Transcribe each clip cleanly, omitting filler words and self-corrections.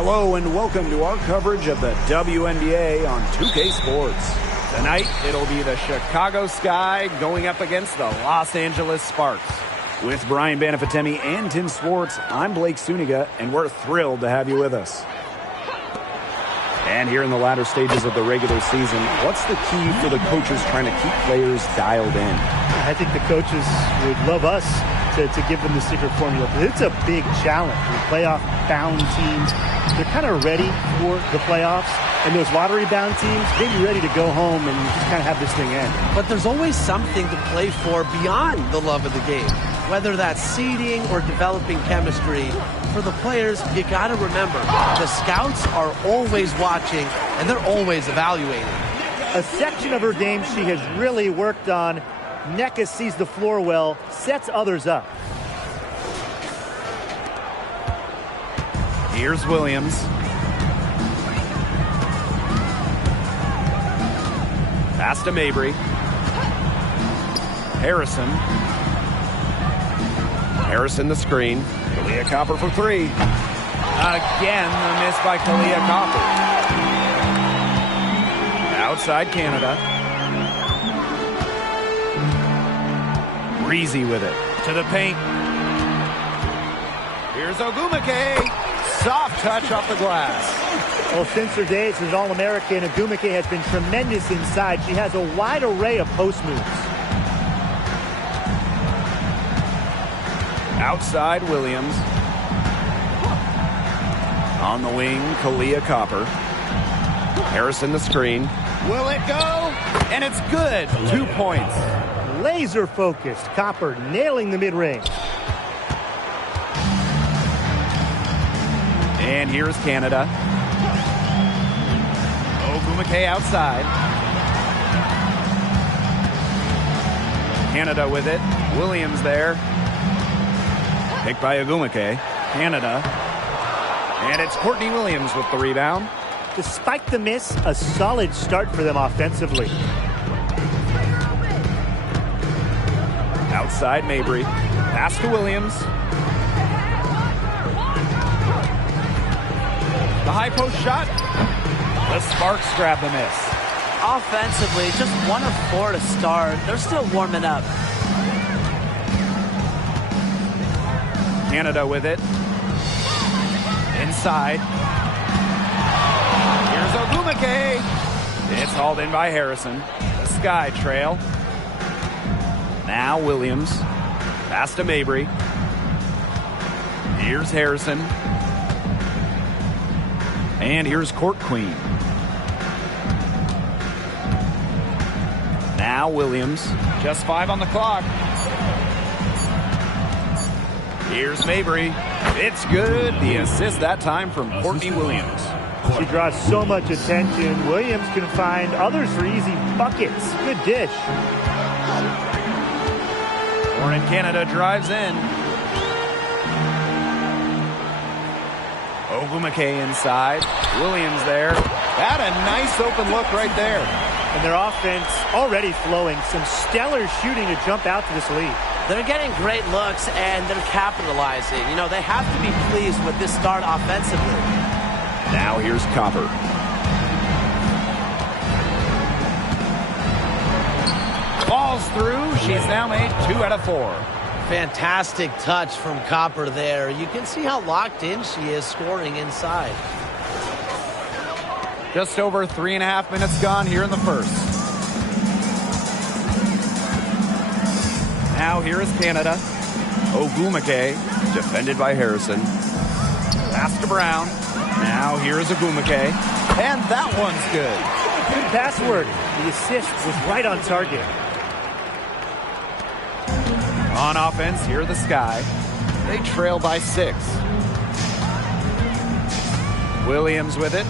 Hello and welcome to our coverage of the WNBA on 2K Sports. Tonight, it'll be the Chicago Sky going up against the Los Angeles Sparks. With Brian Banafitemi and Tim Swartz, I'm Blake Suniga, and we're thrilled to have you with us. And here in the latter stages of the regular season, what's the key for the coaches trying to keep players dialed in? I think the coaches would love us to give them the secret formula. It's a big challenge. The playoff-bound teams, they're kind of ready for the playoffs. And those lottery-bound teams, they'd be ready to go home and just kind of have this thing end. But there's always something to play for beyond the love of the game. Whether that's seeding or developing chemistry, for the players, you got to remember, the scouts are always watching and they're always evaluating. A section of her game she has really worked on. Nneka sees the floor well, sets others up. Here's Williams. Pass to Mabry. Harrison. Harrison the screen. Kalia Copper for three. Again, the miss by Kalia Copper. Outside Canada. Breezy with it. To the paint. Here's Ogwumike. Soft touch off the glass. Well, since her days as an All-American, Ogwumike has been tremendous inside. She has a wide array of post moves. Outside Williams. On the wing, Kalia Copper. Harrison the screen. Will it go? And it's good. 2 points. Laser focused. Copper nailing the mid-range. And here's Canada. Ogwumike outside. Canada with it. Williams there. Picked by Ogwumike. Canada. And it's Courtney Williams with the rebound. Despite the miss, a solid start for them offensively. Outside Mabry. Pass to Williams. The high post shot. The Sparks grab the miss. Offensively, just 1 of 4 to start. They're still warming up. Canada with it. Inside. Here's Ogwumike. It's hauled in by Harrison. The Sky trail. Now Williams. Pass to Mabry. Here's Harrison. And here's Court Queen. Now Williams. Just 5 on the clock. Here's Mabry. It's good. The assist that time from Courtney Williams. She draws so much attention. Williams can find others for easy buckets. Good dish. Warren Canada drives in. Ogwumike inside. Williams there. That a nice open look right there. And their offense already flowing. Some stellar shooting to jump out to this lead. They're getting great looks and they're capitalizing. You know, they have to be pleased with this start offensively. Now here's Copper. Falls through. She's now made 2 out of 4. Fantastic touch from Copper there. You can see how locked in she is scoring inside. Just over 3.5 minutes gone here in the first. Now here is Canada. Ogwumike, defended by Harrison. Pass to Brown. Now here is Ogwumike. And that one's good. Good password. The assist was right on target. On offense, here are the Sky. They trail by 6. Williams with it.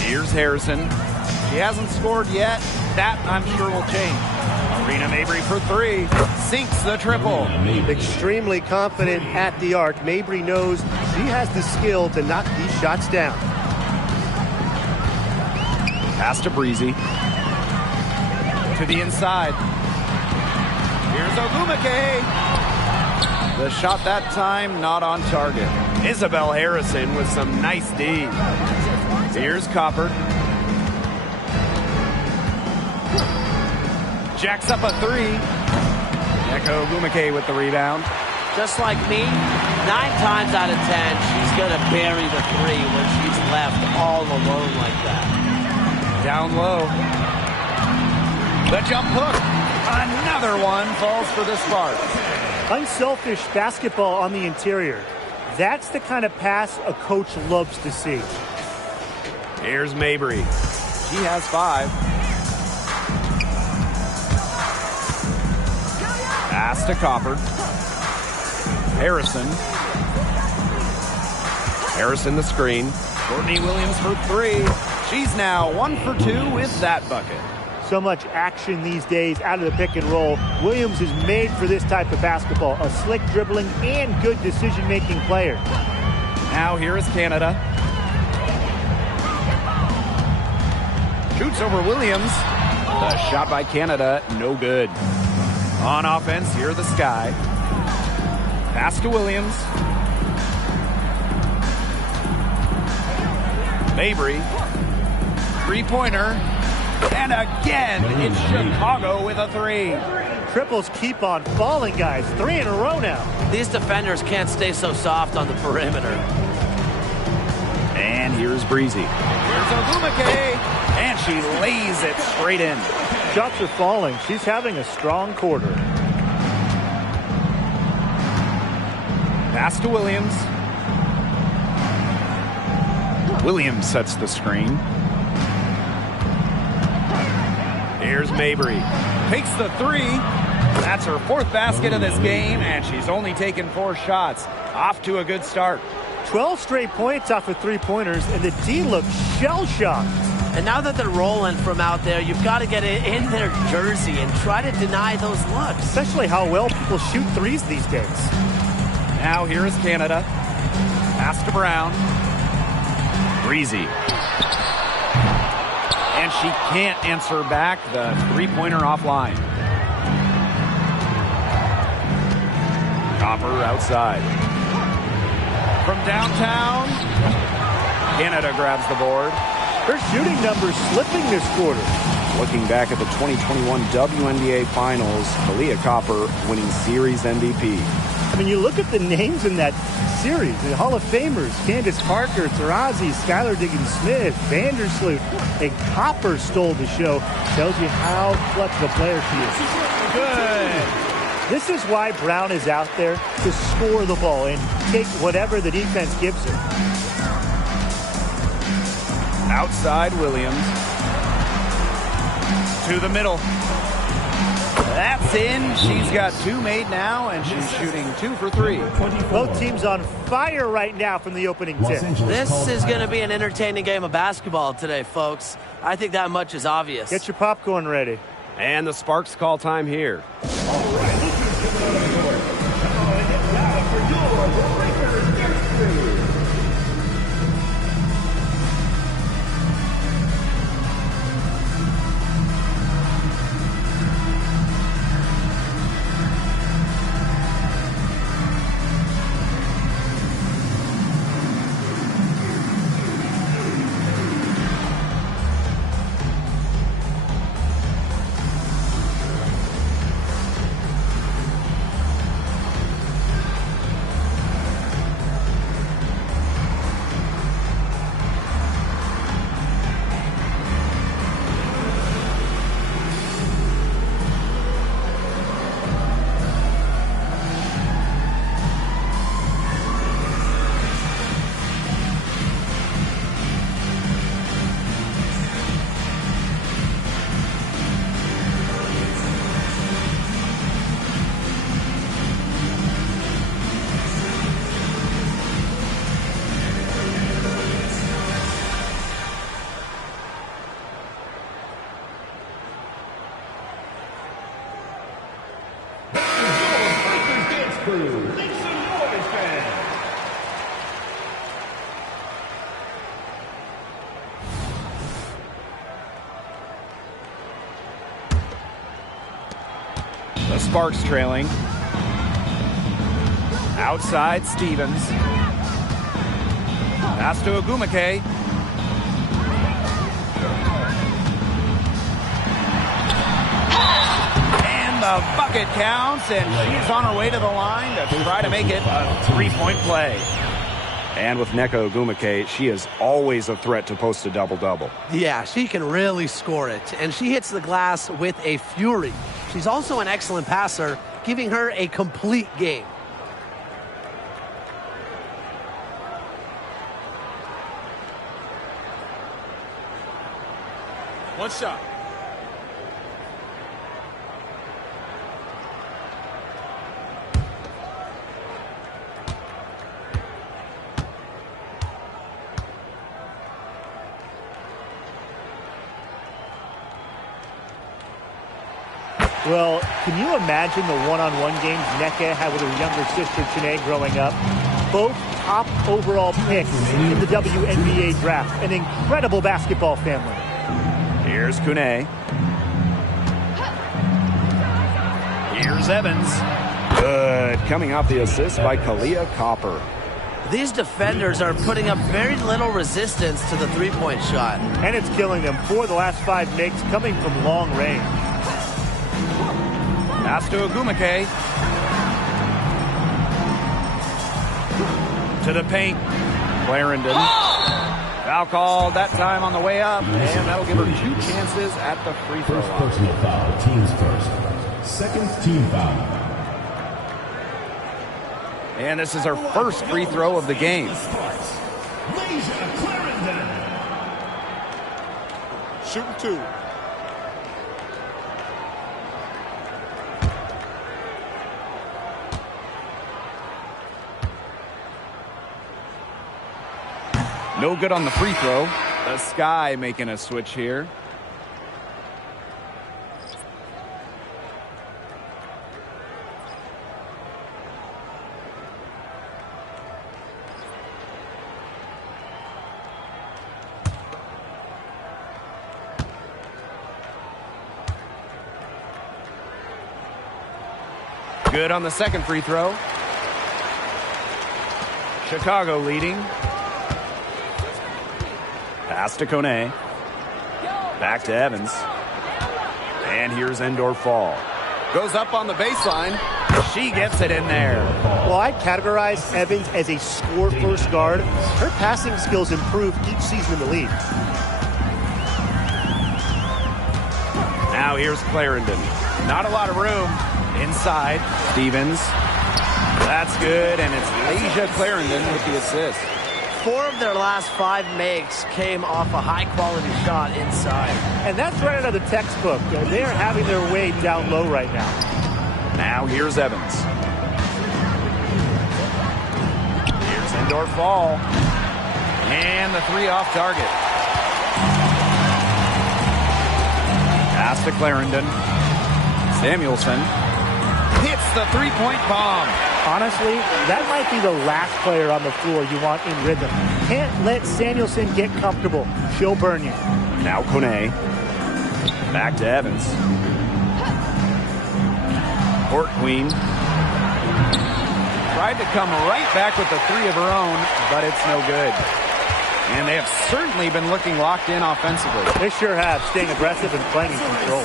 Here's Harrison. She hasn't scored yet. That, I'm sure, will change. Arena Mabry for 3. Sinks the triple. Extremely confident at the arc. Mabry knows she has the skill to knock these shots down. Pass to Breezy. To the inside. Here's Ogwumike. The shot that time not on target. Isabel Harrison with some nice D. Here's Copper. Jacks up a three. Echo Gumake with the rebound. Just like me, 9 times out of 10, she's going to bury the three when she's left all alone like that. Down low. The jump hook. Another one falls for the Sparks. Unselfish basketball on the interior. That's the kind of pass a coach loves to see. Here's Mabry. She has 5. Pass to Copper. Harrison. Harrison the screen. Courtney Williams for 3. She's now 1 for 2 with that bucket. So much action these days out of the pick and roll. Williams is made for this type of basketball. A slick dribbling and good decision-making player. Now here is Canada. Shoots over Williams. The shot by Canada, no good. On offense, here are the Sky. Pass to Williams. Mabry. Three-pointer. And again, it's Chicago with a 3. Triples keep on falling, guys. 3 in a row now. These defenders can't stay so soft on the perimeter. And here's Breezy. Here's Ogumake. And she lays it straight in. Shots are falling. She's having a strong quarter. Pass to Williams. Williams sets the screen. Here's Mabry. Takes the 3. That's her 4th basket of this game, and she's only taken 4 shots. Off to a good start. 12 straight points off of 3-pointers, and the D looks shell-shocked. And now that they're rolling from out there, you've got to get it in their jersey and try to deny those looks. Especially how well people shoot threes these days. Now here is Canada. Pass to Brown. Breezy. And she can't answer back. The 3-pointer offline. Copper outside. From downtown, Canada grabs the board. Her shooting numbers slipping this quarter. Looking back at the 2021 WNBA Finals, Kalia Copper winning Series MVP. I mean, you look at the names in that series, the Hall of Famers, Candace Parker, Taurasi, Skylar Diggins-Smith, Vandersloot, and Copper stole the show. Tells you how clutch of a player she is. Good. This is why Brown is out there to score the ball and take whatever the defense gives her. Outside Williams. To the middle. That's in. She's got 2 made now, and she's shooting 2 for 3. Both teams on fire right now from the opening tip. This is going to be an entertaining game of basketball today, folks. I think that much is obvious. Get your popcorn ready. And the Sparks call time here. The Sparks trailing. Outside, Stevens. Pass to Ogumake. And the bucket counts, and she's on her way to the line to try to make it a three-point play. And with Nneka Ogumake, she is always a threat to post a double-double. Yeah, she can really score it, and she hits the glass with a fury. She's also an excellent passer, giving her a complete game. One shot. Well, can you imagine the one-on-one games Nneka had with her younger sister, Chanae, growing up? Both top overall picks in the WNBA draft. An incredible basketball family. Here's Kune. Here's Evans. Good. Coming off the assist by Kalia Copper. These defenders are putting up very little resistance to the three-point shot. And it's killing them. 4 of the last 5 makes coming from long range. Pass to Ogumake. To the paint. Clarendon. Foul called that time on the way up, and that'll give her 2 chances at the free throw line. First personal foul, team's first. Second team foul. And this is her first free throw of the game. Shooting 2. No good on the free throw. The Sky making a switch here. Good on the second free throw. Chicago leading. Pass to Kone. Back to Evans. And here's Endor Fall. Goes up on the baseline. She gets it in there. Well, I'd categorize Evans as a score-first guard. Her passing skills improve each season in the league. Now here's Clarendon. Not a lot of room. Inside, Stevens. That's good, and it's Asia Clarendon with the assist. 4 of their last 5 makes came off a high-quality shot inside. And that's right out of the textbook. They are having their way down low right now. Now here's Evans. Here's Endor Fall. And the 3 off target. Pass to Clarendon. Samuelson hits the 3-point bomb. Honestly, that might be the last player on the floor you want in rhythm. Can't let Samuelson get comfortable. She'll burn you. Now Kone. Back to Evans. Court Queen. Tried to come right back with the 3 of her own, but it's no good. And they have certainly been looking locked in offensively. They sure have, staying aggressive and playing in control.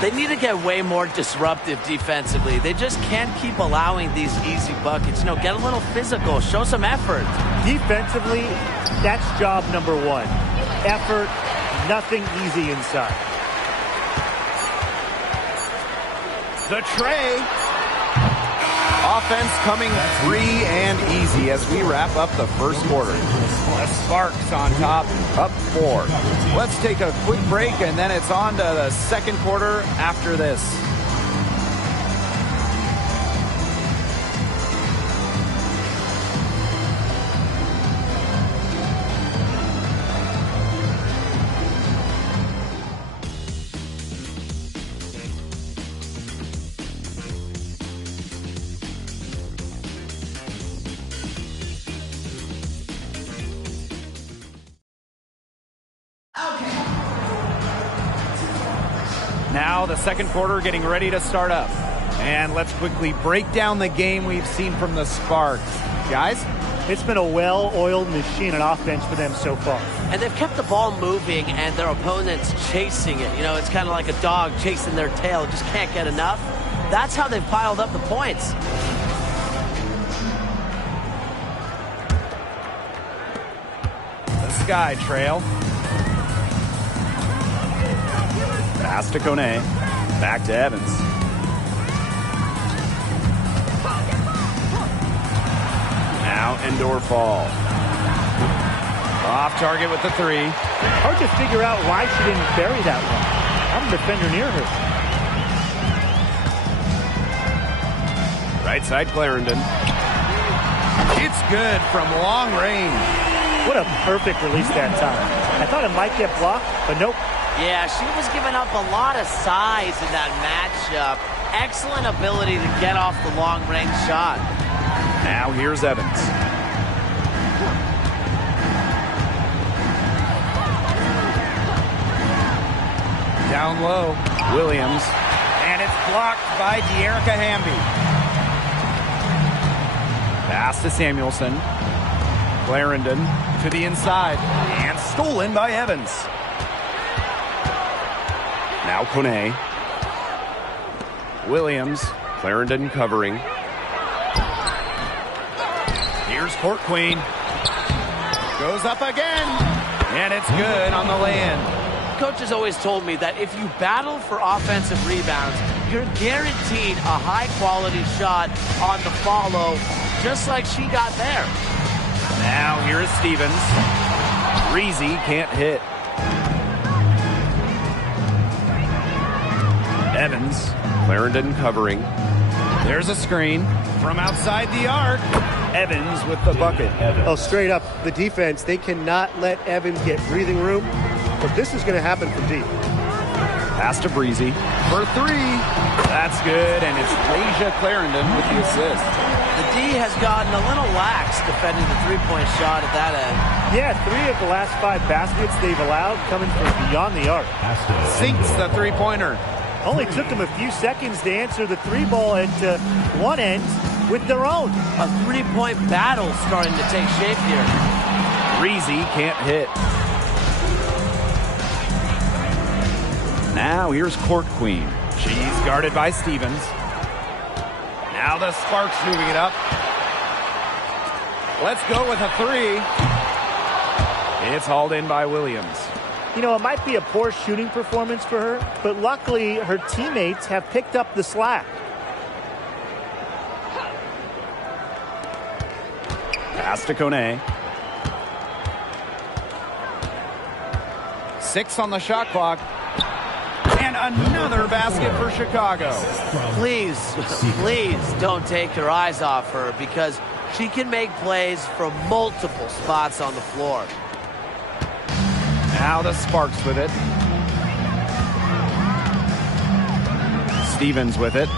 They need to get way more disruptive defensively. They just can't keep allowing these easy buckets. Get a little physical, show some effort. Defensively, that's job number 1. Effort, nothing easy inside. The tray. Offense coming free and easy as we wrap up the first quarter. The Sparks on top, up 4. Let's take a quick break, and then it's on to the second quarter after this. Now the second quarter getting ready to start up. And let's quickly break down the game we've seen from the Sparks. Guys? It's been a well-oiled machine on offense for them so far. And they've kept the ball moving and their opponents chasing it. You know, it's kind of like a dog chasing their tail. Just can't get enough. That's how they've piled up the points. The Sky Trail. Pass to Kone. Back to Evans. Now indoor fall. Off target with the three. Hard to figure out why she didn't bury that one. I'm a defender near her. Right side Clarendon. It's good from long range. What a perfect release that time. I thought it might get blocked, but nope. Yeah, she was giving up a lot of size in that matchup. Excellent ability to get off the long-range shot. Now here's Evans. Down low, Williams. And it's blocked by De'Erica Hamby. Pass to Samuelson. Clarendon to the inside. And stolen by Evans. Now Kone. Williams. Clarendon covering. Here's Court Queen. Goes up again. And it's good on the land. Coach has always told me that if you battle for offensive rebounds, you're guaranteed a high-quality shot on the follow, just like she got there. Now here is Stevens. Breezy can't hit. Evans. Clarendon covering. There's a screen from outside the arc. Evans with the bucket. Oh, straight up, the defense, they cannot let Evans get breathing room, but this is going to happen from deep. Pass to Breezy for three. That's good, and it's Lasia Clarendon with the assist. The D has gotten a little lax defending the three-point shot at that end. Yeah, 3 of the last 5 baskets they've allowed coming from beyond the arc. Sinks the three-pointer. Only took them a few seconds to answer the 3-ball at one end with their own. A three-point battle starting to take shape here. Breezy can't hit. Now here's Court Queen. She's guarded by Stevens. Now the Sparks moving it up. Let's go with a three. It's hauled in by Williams. You know, it might be a poor shooting performance for her, but luckily her teammates have picked up the slack. Pass to Kone. 6 on the shot clock. And another basket for Chicago. Please, please don't take your eyes off her because she can make plays from multiple spots on the floor. Now the Sparks with it. Stevens with it.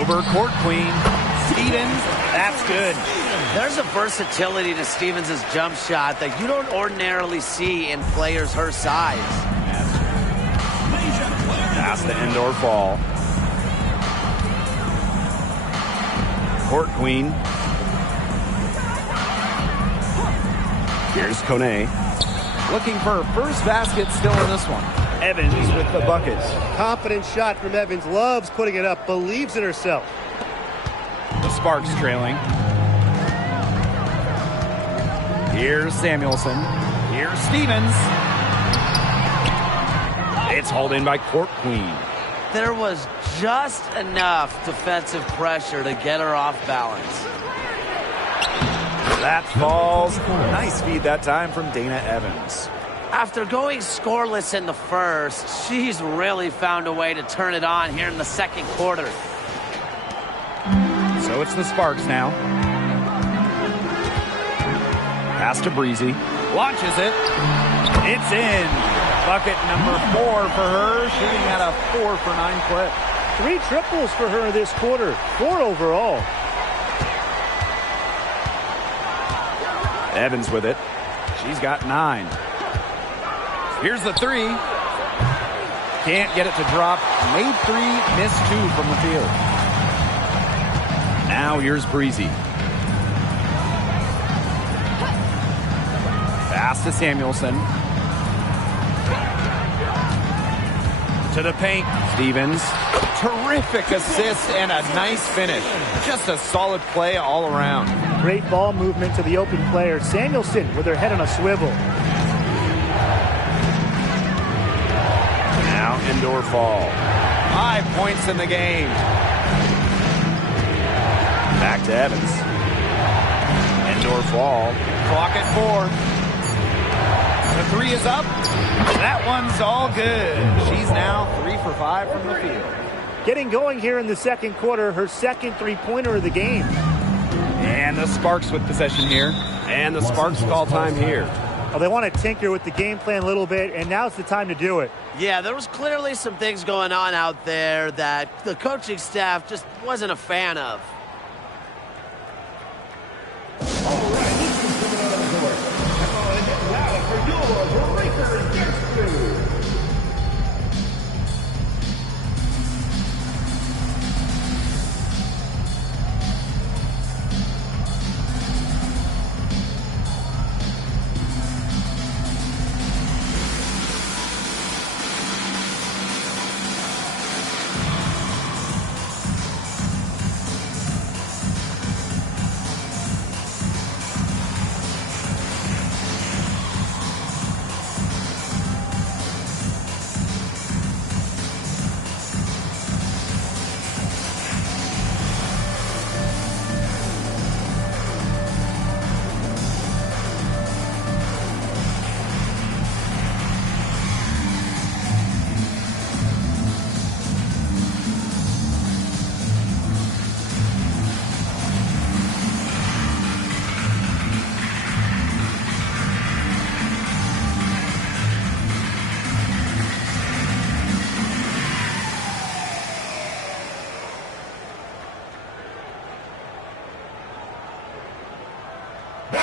Over Court Queen. Stevens, that's good. There's a versatility to Stevens' jump shot that you don't ordinarily see in players her size. Pass the indoor fall. Court Queen. Here's Kone. Looking for her first basket still in this one. Evans with the bucket. Confident shot from Evans. Loves putting it up. Believes in herself. The Sparks trailing. Here's Samuelson. Here's Stevens. It's hauled in by Court Queen. There was just enough defensive pressure to get her off balance. That falls. Nice feed that time from Dana Evans. After going scoreless in the first, she's really found a way to turn it on here in the second quarter. So it's the Sparks now. Pass to Breezy. Launches it. It's in. Bucket number 4 for her. Shooting at a 4 for 9 clip. 3 triples for her this quarter. 4 overall. Evans with it. She's got 9. Here's the 3. Can't get it to drop. Made 3, missed 2 from the field. Now here's Breezy. Pass to Samuelson. To the paint. Stevens. Terrific assist and a nice finish. Just a solid play all around. Great ball movement to the open player. Samuelson with her head on a swivel. Now indoor fall. 5 points in the game. Back to Evans. Indoor fall. Clock at 4. The 3 is up. That one's all good. She's now 3 for 5 from the field. Getting going here in the second quarter, her second three-pointer of the game. And the Sparks with possession here. And the Sparks call time here. Well, they want to tinker with the game plan a little bit, and now's the time to do it. Yeah, there was clearly some things going on out there that the coaching staff just wasn't a fan of.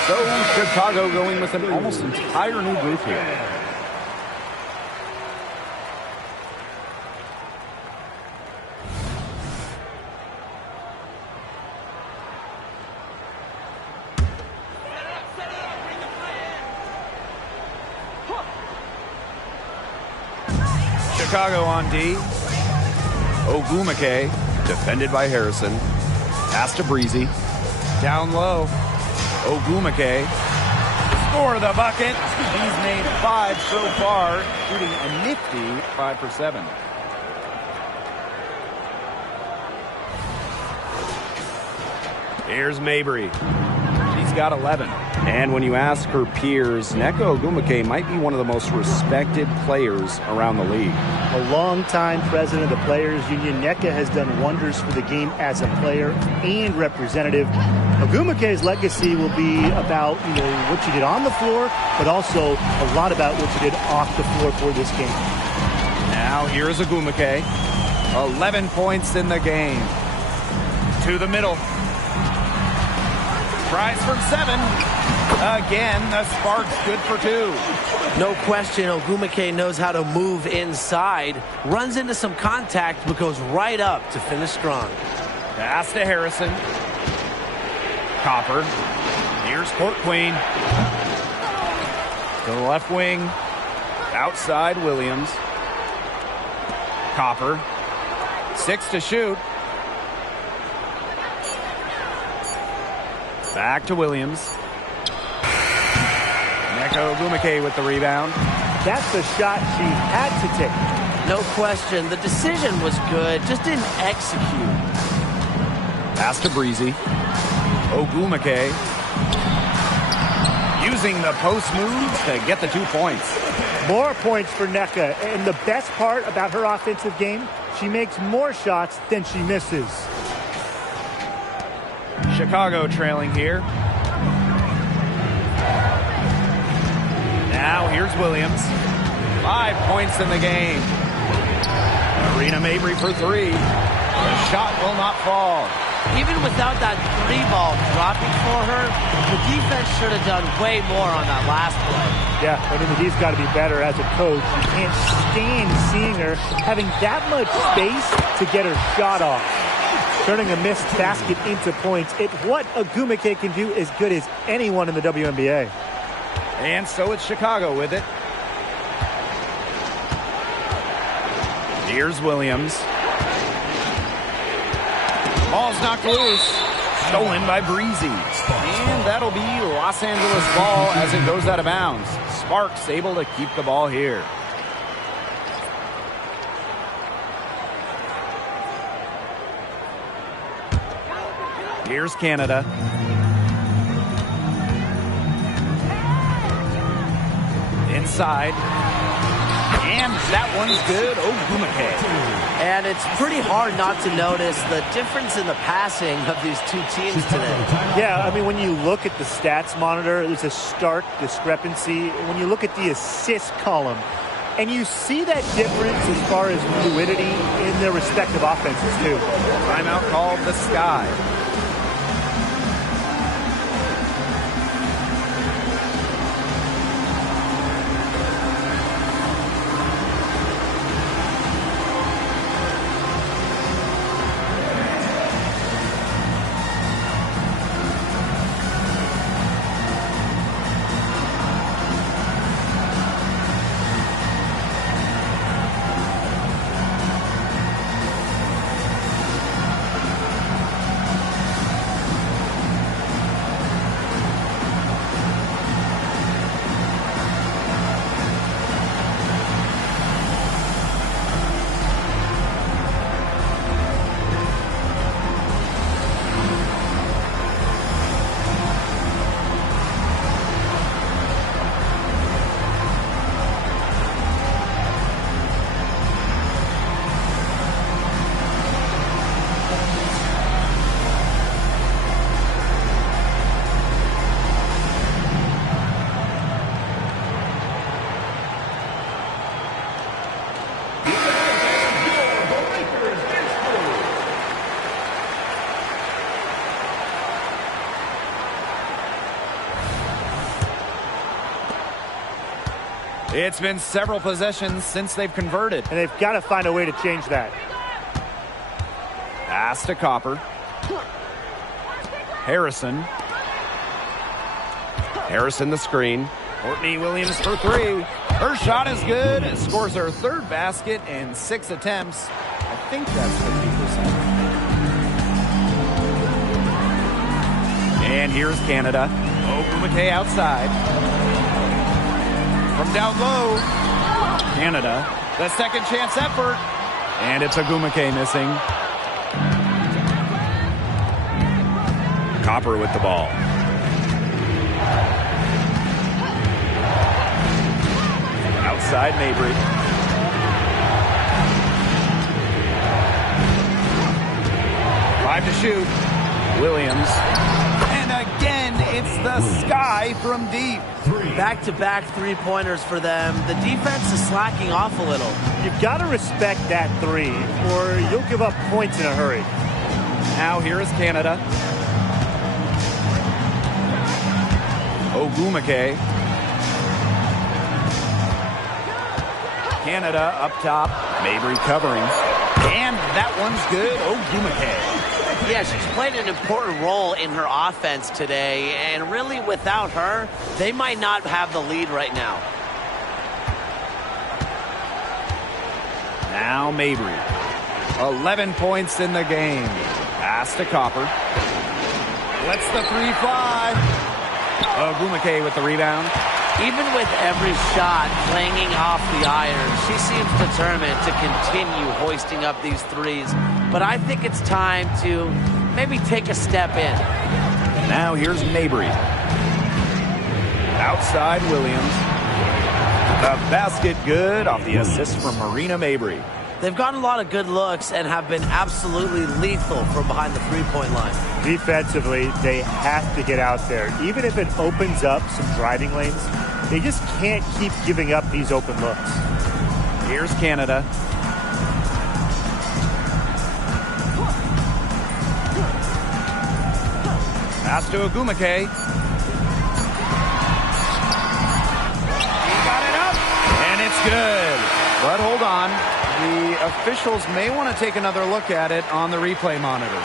So Chicago going with an almost entire new group here. Chicago on D. Ogwumike, defended by Harrison. Pass to Breezy. Down low. Ogwumike. Score the bucket. He's made 5 so far, shooting a nifty 5 for 7. Here's Mabry. She's got 11. And when you ask her peers, Nneka Ogwumike might be one of the most respected players around the league. A longtime president of the Players Union, Nneka has done wonders for the game as a player and representative. Ogwumike's legacy will be about what she did on the floor, but also a lot about what she did off the floor for this game. Now here's Ogwumike. 11 points in the game. To the middle. Tries from 7. Again, the Sparks good for 2. No question, Ogwumike knows how to move inside. Runs into some contact, but goes right up to finish strong. Pass to Harrison. Copper. Here's Court Queen. To the left wing. Outside Williams. Copper. 6 to shoot. Back to Williams. Nneka Ogwumike with the rebound. That's the shot she had to take. No question. The decision was good, just didn't execute. Pass to Breezy. Ogwumike using the post moves to get the 2 points. More points for Nneka. And the best part about her offensive game, she makes more shots than she misses. Chicago trailing here. Now here's Williams. 5 points in the game. Arena Mabry for 3. The shot will not fall. Even without that three ball dropping for her, the defense should have done way more on that last play. Yeah, I mean, the D's got to be better as a coach. You can't stand seeing her having that much space to get her shot off. Turning a missed basket into points. It's what Ogwumike can do as good as anyone in the WNBA. And so it's Chicago with it. Here's Williams. Ball's knocked loose. Stolen by Breezy. And that'll be Los Angeles ball as it goes out of bounds. Sparks able to keep the ball here. Here's Canada. Inside. And that one's good. Ogwumike. And it's pretty hard not to notice the difference in the passing of these two teams today. Yeah, I mean, when you look at the stats monitor, there's a stark discrepancy. When you look at the assist column, and you see that difference as far as fluidity in their respective offenses, too. Timeout called the Sky. It's been several possessions since they've converted. And they've got to find a way to change that. Pass to Copper. Harrison. Harrison the screen. Courtney Williams for three. Her shot is good. It scores her third basket in 6 attempts. I think that's 50%. And here's Canada. Ogwumike outside. From down low. Canada. The second chance effort. And it's Ogwumike missing. Copper with the ball. Outside Mabry. Five to shoot. Williams. And again, it's the Sky from deep. Back-to-back three-pointers for them. The defense is slacking off a little. You've got to respect that three, or you'll give up points in a hurry. Now here is Canada. Ogwumike. Canada up top. Mabry covering. And that one's good. Ogwumike. Yeah, she's played an important role in her offense today, and really without her, they might not have the lead right now. Now Mabry. 11 points in the game. Pass to Copper. Lets the three fly. Ogwumike with the rebound. Even with every shot clanging off the iron, she seems determined to continue hoisting up these threes. But I think it's time to maybe take a step in. Now here's Mabry. Outside Williams. The basket good off the assist from Marina Mabry. They've gotten a lot of good looks and have been absolutely lethal from behind the three-point line. Defensively, they have to get out there. Even if it opens up some driving lanes, they just can't keep giving up these open looks. Here's Canada. Pass to Ogumake. He got it up, and it's good. But hold on. The officials may want to take another look at it on the replay monitor.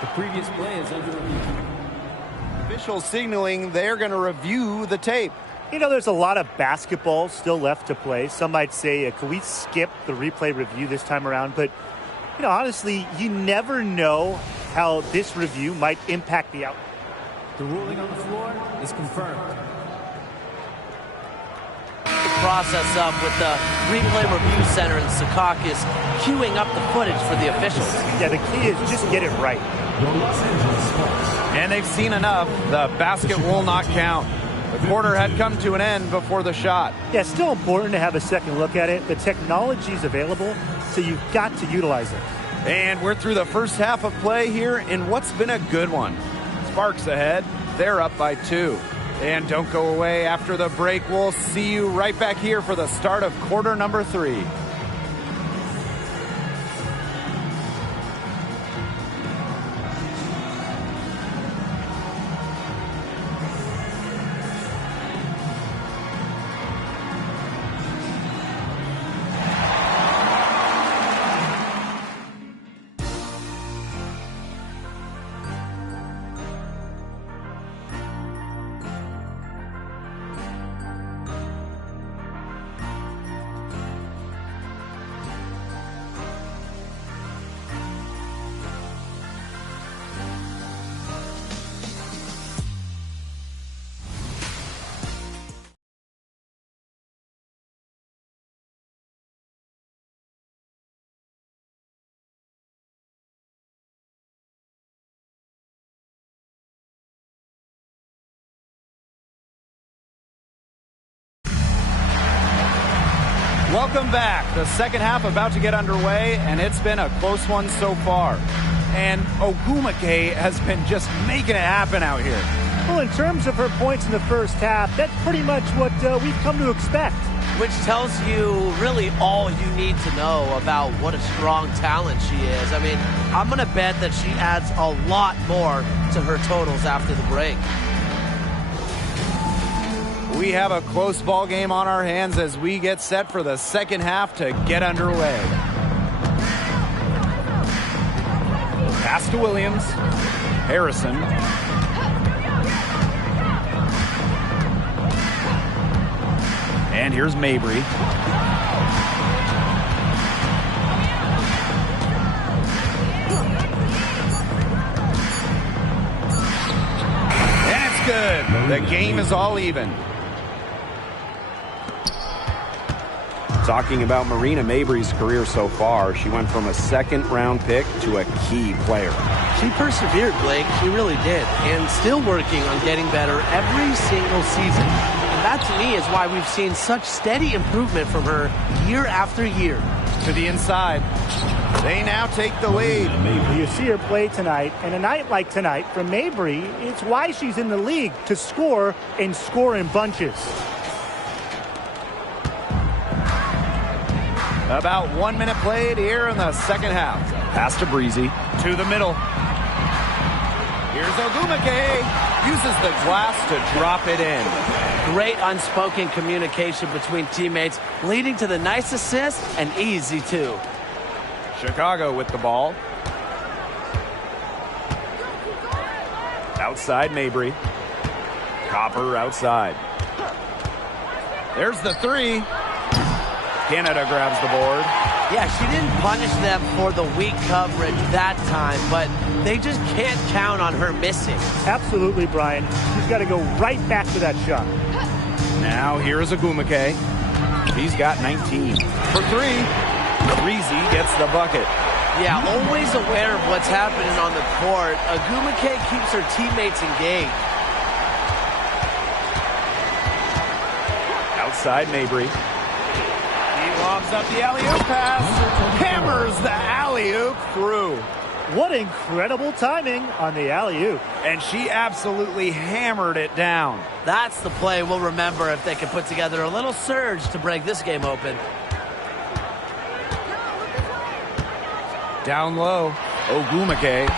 The previous play is under review. Officials signaling they're going to review the tape. You know, there's a lot of basketball still left to play. Some might say, can we skip the replay review this time around? But, you know, honestly, you never know how this review might impact the outcome. The ruling on the floor is confirmed. Process up with the replay review center in Secaucus queuing up the footage for the officials. Yeah, the key is just get it right. Your Los Angeles Sparks. And they've seen enough. The basket will not count. The quarter had come to an end before the shot. Yeah, it's still important to have a second look at it. The technology is available, so you've got to utilize it. And we're through the first half of play here in what's been a good one. Sparks ahead. They're up by 2. And don't go away after the break. We'll see you right back here for the start of quarter number 3. Welcome back. The second half about to get underway, and it's been a close one so far. And Ogumake has been just making it happen out here. Well, in terms of her points in the first half, that's pretty much what we've come to expect. Which tells you really all you need to know about what a strong talent she is. I mean, I'm going to bet that she adds a lot more to her totals after the break. We have a close ball game on our hands as we get set for the second half to get underway. Pass to Williams. Harrison. And here's Mabry. And it's good. The game is all even. Talking about Marina Mabry's career so far, she went from a second-round pick to a key player. She persevered, Blake. She really did. And still working on getting better every single season. And that, to me, is why we've seen such steady improvement from her year after year. To the inside. They now take the lead. You see her play tonight, and a night like tonight from Mabry, it's why she's in the league, to score and score in bunches. About 1 minute played here in the second half. Pass to Breezy. To the middle. Here's Ogumake. Uses the glass to drop it in. Great unspoken communication between teammates, leading to the nice assist and easy two. Chicago with the ball. Outside Mabry. Copper outside. There's the three. Canada grabs the board. Yeah, she didn't punish them for the weak coverage that time, but they just can't count on her missing. Absolutely, Brian. She's got to go right back to that shot. Now here is Ogumake. He's got 19. For three, Breezy gets the bucket. Yeah, always aware of what's happening on the court. Ogumake keeps her teammates engaged. Outside Mabry. Lobs up the alley-oop pass, hammers the alley-oop through. What incredible timing on the alley-oop. And she absolutely hammered it down. That's the play we'll remember if they can put together a little surge to break this game open. Down low, Ogumake.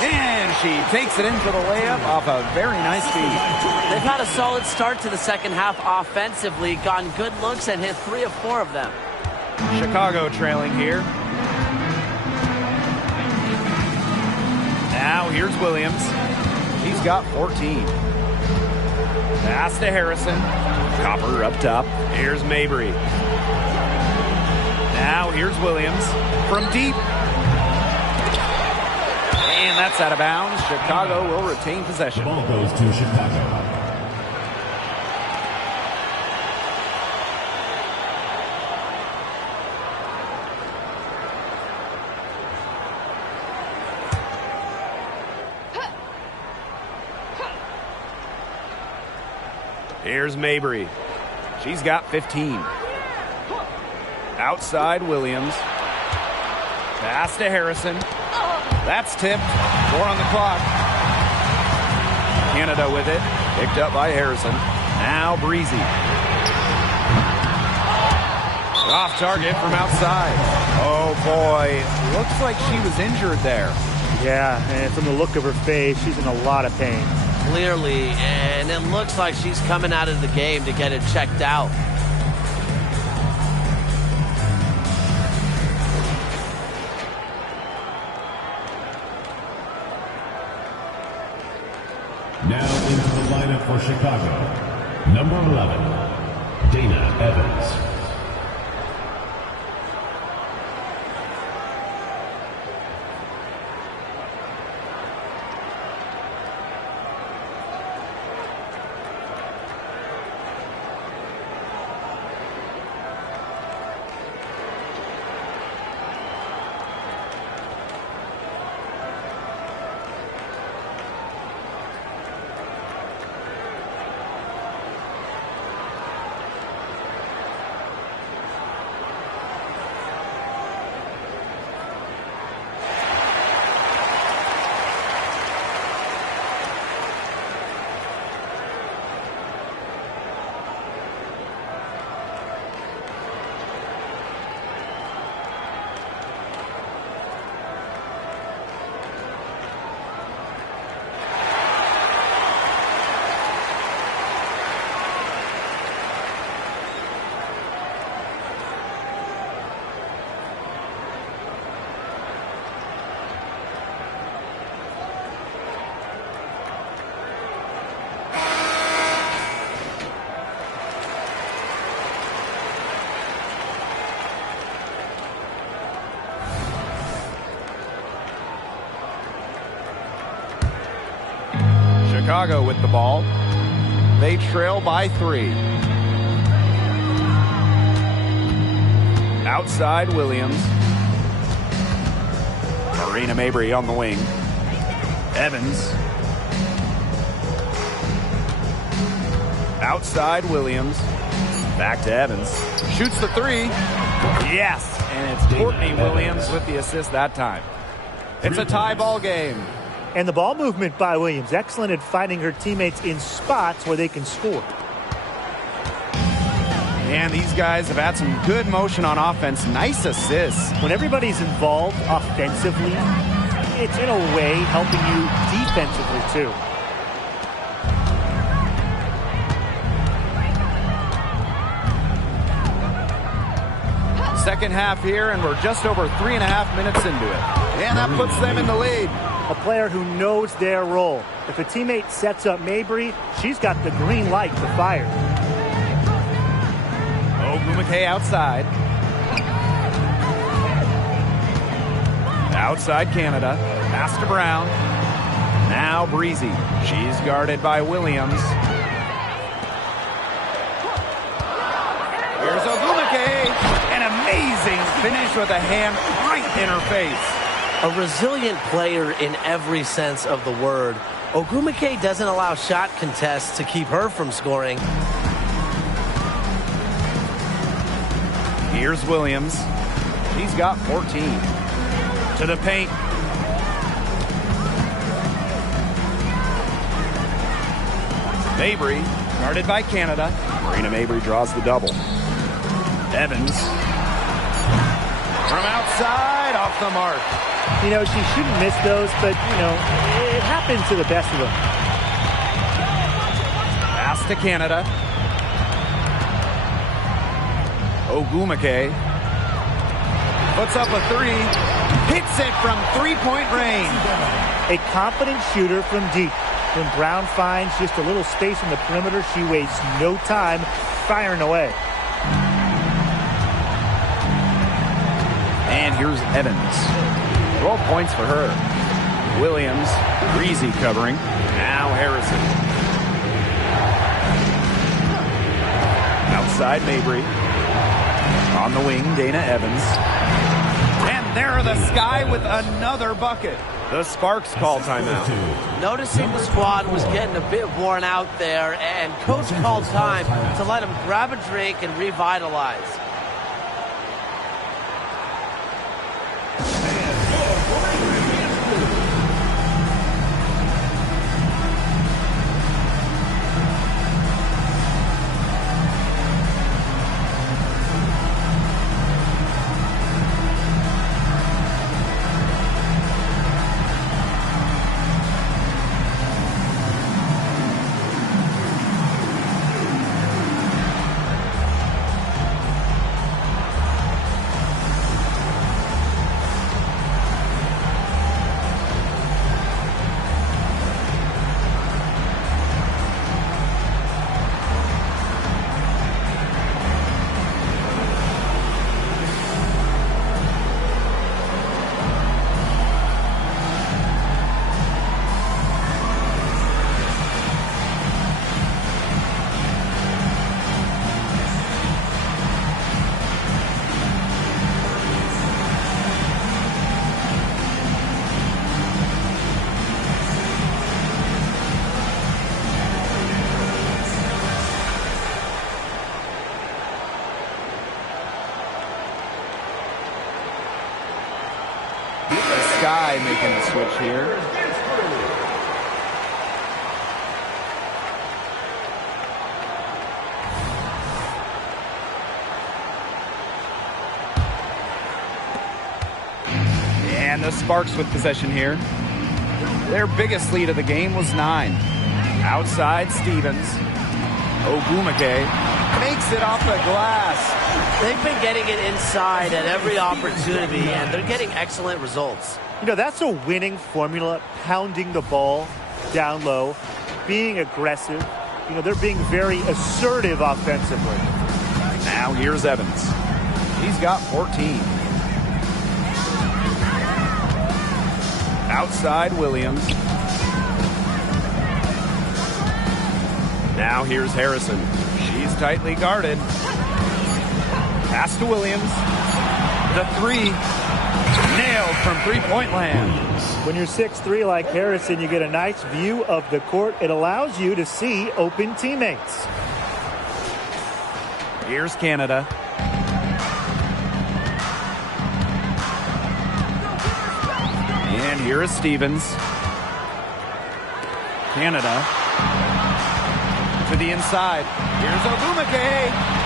And she takes it in for the layup off a very nice feed. They've had a solid start to the second half offensively, gotten good looks and hit 3 of 4 of them. Chicago trailing here. Now here's Williams. He's got 14. Pass to Harrison. Copper up top. Here's Mabry. Now here's Williams from deep. And that's out of bounds. Chicago will retain possession. Ball goes to Chicago. Here's Mabry. She's got 15. Outside Williams. Pass to Harrison. That's tipped. 4 on the clock. Canada with it. Picked up by Harrison. Now Breezy. Off target from outside. Oh boy. Looks like she was injured there. Yeah, and from the look of her face, she's in a lot of pain. Clearly, and it looks like she's coming out of the game to get it checked out. Now into the lineup for Chicago. Number 11, Dana Evans. Chicago with the ball. They trail by 3. Outside Williams. Marina Mabry on the wing. Evans. Outside Williams. Back to Evans. Shoots the 3. Yes, and it's Courtney Williams with the assist that time. It's a tie ball game. And the ball movement by Williams, excellent at finding her teammates in spots where they can score. And these guys have had some good motion on offense. Nice assists. When everybody's involved offensively, it's in a way helping you defensively too. Second half here, and we're just over 3.5 minutes into it. And that puts them in the lead. A player who knows their role. If a teammate sets up Mabry, she's got the green light to fire. Ogumake outside. Outside Canada. Pass to Brown. Now Breezy. She's guarded by Williams. Here's Ogumake. An amazing finish with a hand right in her face. A resilient player in every sense of the word. Ogumake doesn't allow shot contests to keep her from scoring. Here's Williams. He's got 14. To the paint. Mabry, guarded by Canada. Marina Mabry draws the double. Evans. From outside, off the mark. You know, she shouldn't miss those, but, you know, it happens to the best of them. Pass to Canada. Ogumake puts up a three. Hits it from three-point range. A confident shooter from deep. When Brown finds just a little space in the perimeter, she wastes no time firing away. And here's Evans. 12 points for her. Williams, breezy covering. Now Harrison. Outside Mabry. On the wing, Dana Evans. And there the Sky with another bucket. The Sparks call timeout. Noticing the squad was getting a bit worn out there, and coach called time to let them grab a drink and revitalize. Sky making a switch here. And the Sparks with possession here. Their biggest lead of the game was 9. Outside Stevens. Ogumake makes it off the glass. They've been getting it inside at every opportunity, and they're getting excellent results. You know, that's a winning formula, pounding the ball down low, being aggressive. You know, they're being very assertive offensively. Now here's Evans. He's got 14. Outside Williams. Now here's Harrison. She's tightly guarded. Pass to Williams. The three. Nailed from three-point land. When you're 6'3" like Harrison, you get a nice view of the court. It allows you to see open teammates. Here's Canada. And here is Stevens. Canada to the inside. Here's Ogumake.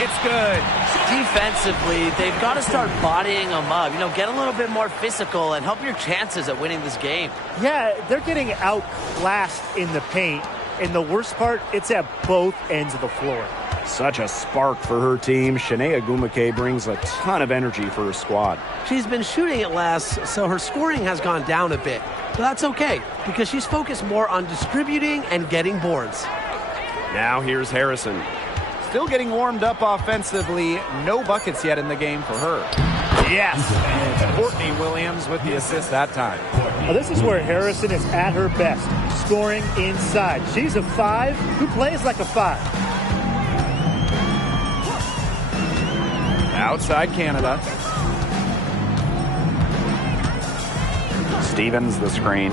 It's good. Defensively, they've got to start bodying them up. You know, get a little bit more physical and help your chances at winning this game. Yeah, they're getting outclassed in the paint. And the worst part, it's at both ends of the floor. Such a spark for her team. Shanae Ogumake brings a ton of energy for her squad. She's been shooting it less, so her scoring has gone down a bit. But that's okay, because she's focused more on distributing and getting boards. Now here's Harrison. Still getting warmed up offensively. No buckets yet in the game for her. Yes, and it's Courtney Williams with the assist that time. Now, this is where Harrison is at her best, scoring inside. She's a 5 who plays like a 5. Outside Canada. Stevens the screen.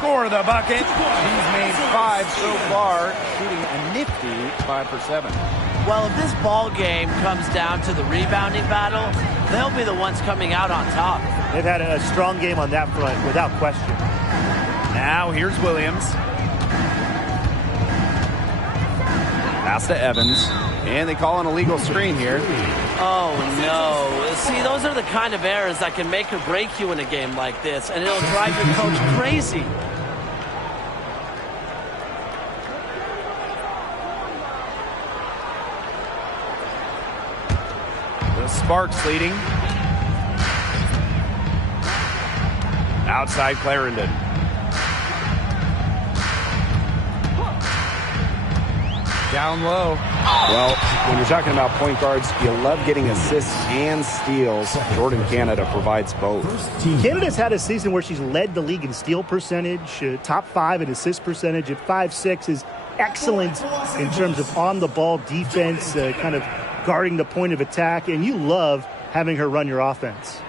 For the bucket. He's made 5 so far, shooting a nifty 5 for 7. Well, if this ball game comes down to the rebounding battle, they'll be the ones coming out on top. They've had a strong game on that front, without question. Now here's Williams. Pass to Evans. And they call an illegal screen here. Oh, no. See, those are the kind of errors that can make or break you in a game like this, and it'll drive your coach crazy. The Sparks leading. Outside Clarendon. Down low. Well, when you're talking about point guards, you love getting assists and steals. Jordan Canada provides both. Canada's had a season where she's led the league in steal percentage, top 5 in assist percentage at 5'6" is excellent in terms of on-the-ball defense, kind of guarding the point of attack, and you love having her run your offense.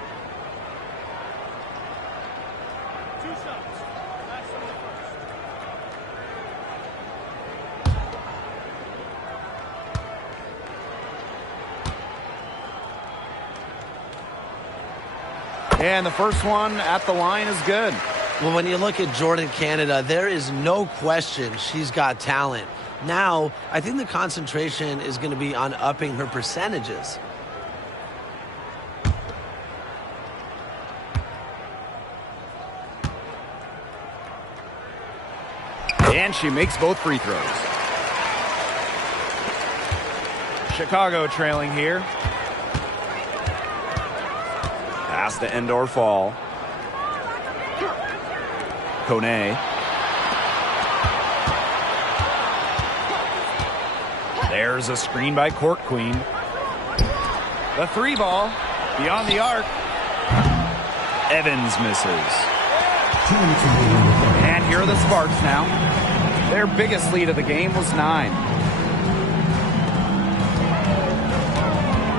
And the first one at the line is good. Well, when you look at Jordan Canada, there is no question she's got talent. Now, I think the concentration is going to be on upping her percentages. And she makes both free throws. Chicago trailing here. Pass to Endor Fall. Kone. There's a screen by Court Queen. The 3 ball beyond the arc. Evans misses. And here are the Sparks now. Their biggest lead of the game was 9.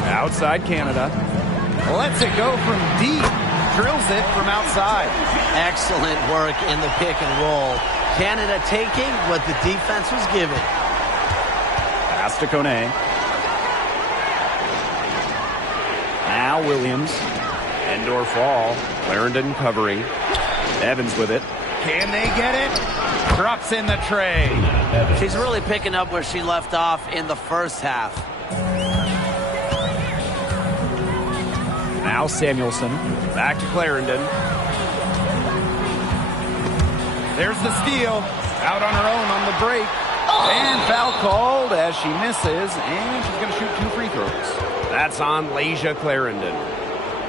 Outside Canada. Lets it go from deep. Drills it from outside. Excellent work in the pick and roll. Canada taking what the defense was given. Pass to Kone. Now Williams. Endor Fall. Clarendon covering. Evans with it. Can they get it? Drops in the tray. She's really picking up where she left off in the first half. Now Samuelson. Back to Clarendon. There's the steal. Out on her own on the break. And foul called as she misses. And she's going to shoot 2 free throws. That's on Lasia Clarendon.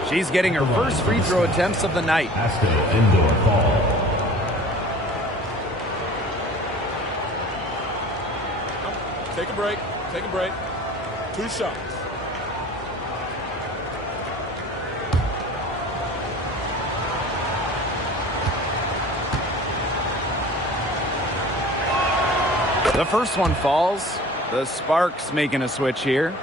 She's getting her first free throw attempts of the night. Aston Endor Fall. Take a break. Take a break. 2 shots. The first one falls. The Sparks making a switch here.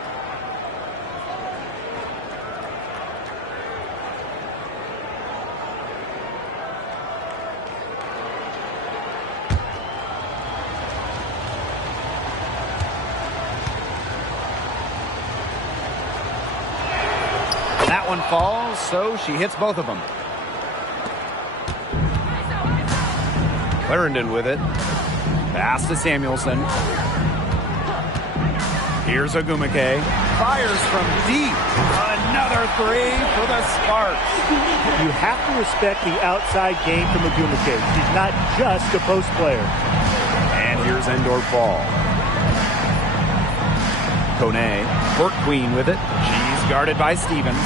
That one falls, so she hits both of them. Clarendon with it. Pass to Samuelson. Here's Ogumake. Fires from deep. Another 3 for the Sparks. You have to respect the outside game from Ogumake. She's not just a post player. And here's Endor Fall. Kone. Court Queen with it. She's guarded by Stevens.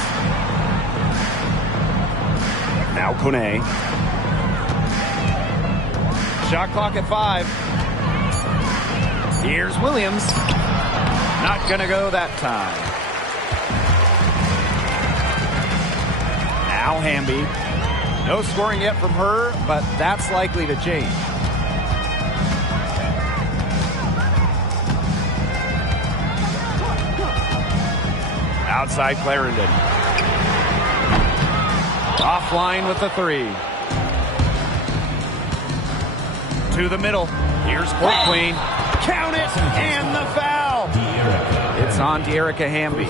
Now Kone. Shot clock at 5. Here's Williams. Not gonna go that time. Now Hamby. No scoring yet from her, but that's likely to change. Outside Clarendon. Offline with the 3. To the middle. Here's Court Queen. Count it, and the foul. It's on De'Erica Hamby.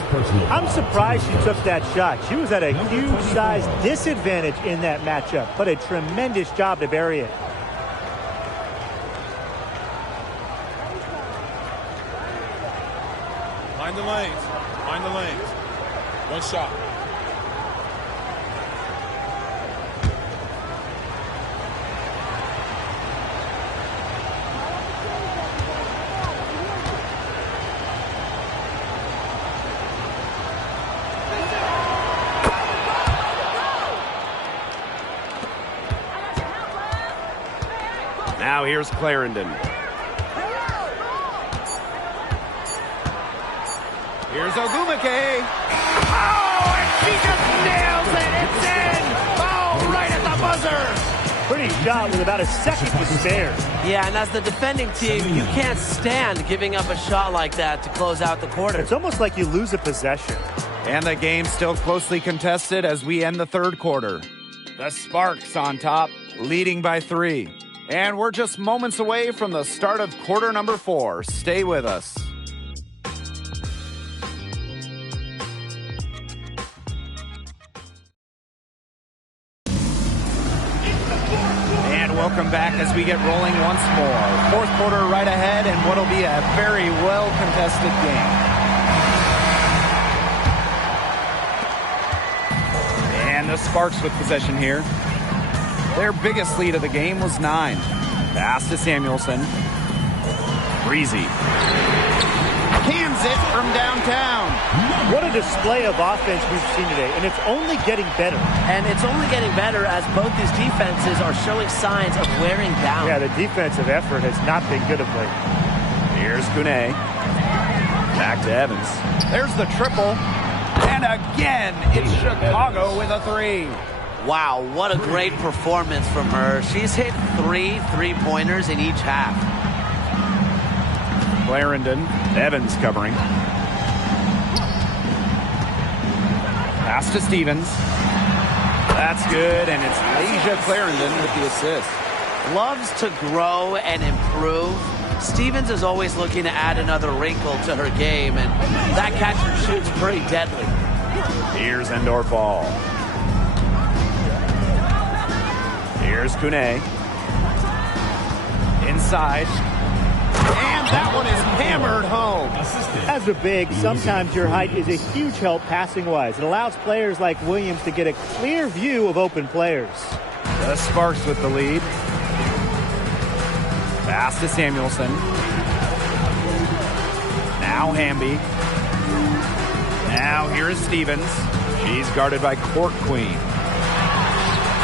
I'm surprised she took that shot. She was at a huge size disadvantage in that matchup, but a tremendous job to bury it. Mind the lanes. Mind the lanes. One shot. Now here's Clarendon. Here's Ogumake. Oh, and she just nails it. It's in. Oh, right at the buzzer. Pretty shot with about a second to spare. Yeah, and as the defending team, you can't stand giving up a shot like that to close out the quarter. It's almost like you lose a possession. And the game's still closely contested as we end the third quarter. The Sparks on top, leading by 3. And we're just moments away from the start of quarter number 4. Stay with us. And welcome back as we get rolling once more. Fourth quarter right ahead, and what'll be a very well-contested game. And the Sparks with possession here. Their biggest lead of the game was 9. Pass to Samuelson. Breezy. Cans it from downtown. What a display of offense we've seen today, and it's only getting better. And it's only getting better as both these defenses are showing signs of wearing down. Yeah, the defensive effort has not been good of late. Here's Kune. Back to Evans. There's the triple. And again, it's Chicago with a 3. Wow, what a great performance from her. She's hit 3 3-pointers in each half. Clarendon, Evans covering. Pass to Stevens. That's good, and it's Asia Clarendon with the assist. Loves to grow and improve. Stevens is always looking to add another wrinkle to her game, and that catch and shoot's pretty deadly. Here's Endorf-All. Here's Kune. Inside. And that one is hammered home. As a big, sometimes your height is a huge help passing-wise. It allows players like Williams to get a clear view of open players. The Sparks with the lead. Pass to Samuelson. Now Hamby. Now here is Stevens. She's guarded by Court Queen.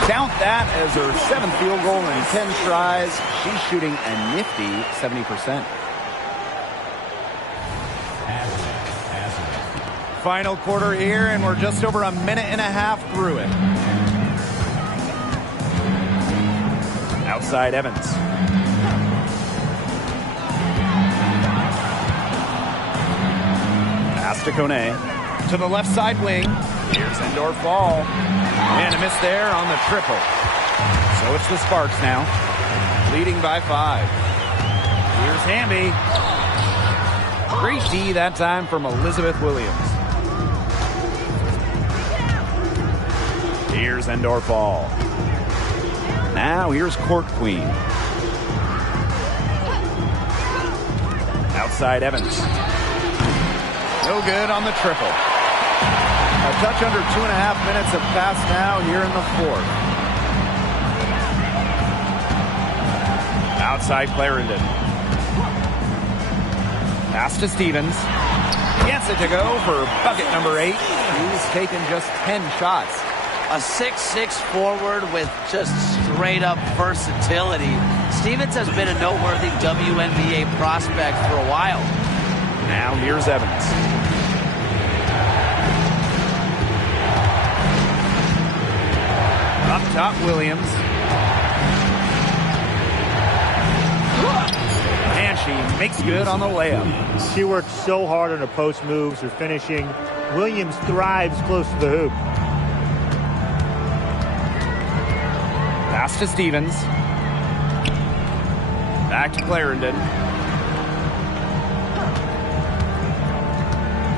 Count that as her 7th field goal in 10 tries. She's shooting a nifty 70%. Final quarter here, and we're just over a minute and a half through it. Outside Evans. Pass to Kone. To the left side wing. Here's Endorf-All. And a miss there on the triple. So it's the Sparks now, leading by 5. Here's Hamby. Great D that time from Elizabeth Williams. Here's Endorf-All. Now here's Court Queen. Outside Evans. No good on the triple. A touch under 2.5 minutes have passed now here in the 4th. Outside Clarendon. Pass to Stevens. Gets it to go for bucket number 8. He's taken just 10 shots. A 6'6" forward with just straight-up versatility. Stevens has been a noteworthy WNBA prospect for a while. Now here's Evans. Up top, Williams. And she makes good on the layup. She works so hard on her post moves, her finishing. Williams thrives close to the hoop. Pass to Stevens. Back to Clarendon.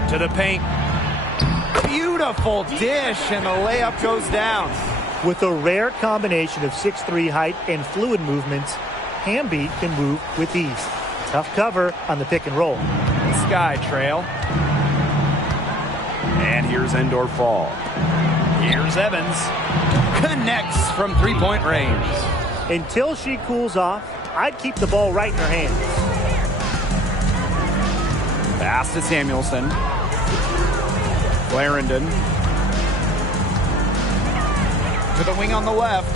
To the paint. Beautiful dish, and the layup goes down. With a rare combination of 6'3" height and fluid movements, Hamby can move with ease. Tough cover on the pick and roll. Sky trail. And here's Endor Fall. Here's Evans. Connects from three-point range. Until she cools off, I'd keep the ball right in her hands. Pass to Samuelson. Clarendon. To the wing on the left.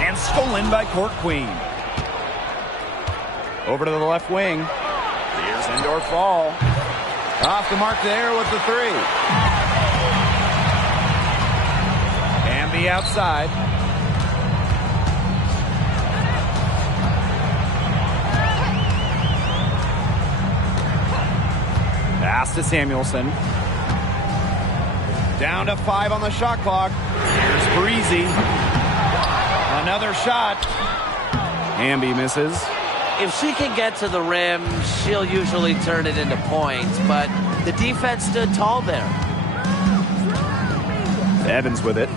And stolen by Court Queen. Over to the left wing. Here's Endor Fall. Off the mark there with the three. And the outside. Pass to Samuelson. Down to 5 on the shot clock. Here's Breezy. Another shot. Hamby misses. If she can get to the rim, she'll usually turn it into points, but the defense stood tall there. Evans with it.